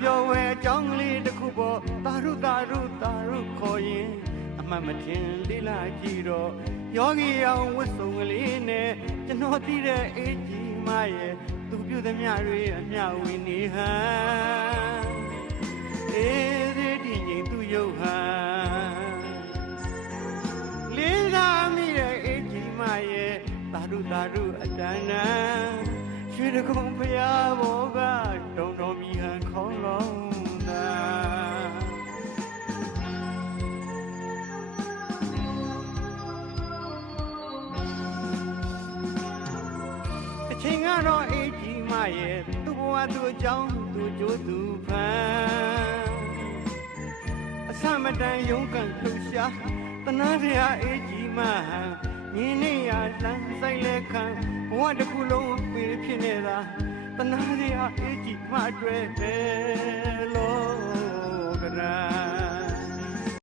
ပြောဝဲအကြောင်းကလေးတစ်ခုပေါ်သာရုခေါ်ရင်အမှန်မထင်လေးလာကြည့်တော့ယောဂီအောင်ဝတ်စုံကလေးနဲ့ကျွန်တော်သိတဲ့အေးကြီးမရဲ့သူပြုသမျှတွေအမျှဝေနေဟန်အေးသေးတည်ငြိမ်သူရုပ်ဟန်လေးသာမိတဲ့အေးကြီးမရဲ့သာရုအတန်းတန်းရွှေတကုံဖရာဘောကတုံတော်မြီဟန်ခေါင်းလောင်းသာအချိန်ကတော့အေးကြီးမရဲ့သူ့ဘဝသူ့အကြောင်းသူ့ကြိုးသူဖန်အဆမတန်ရုန်းကန်လှူရှားတနာစရာအေးကြီးမမြင်းနေရလမ်းဆိုင်လက်ခံဘဝတစ်ခုလုံးပြေဖြစ်နေတာတနာစရာအေးကြီးမတွေ့တယ်လို့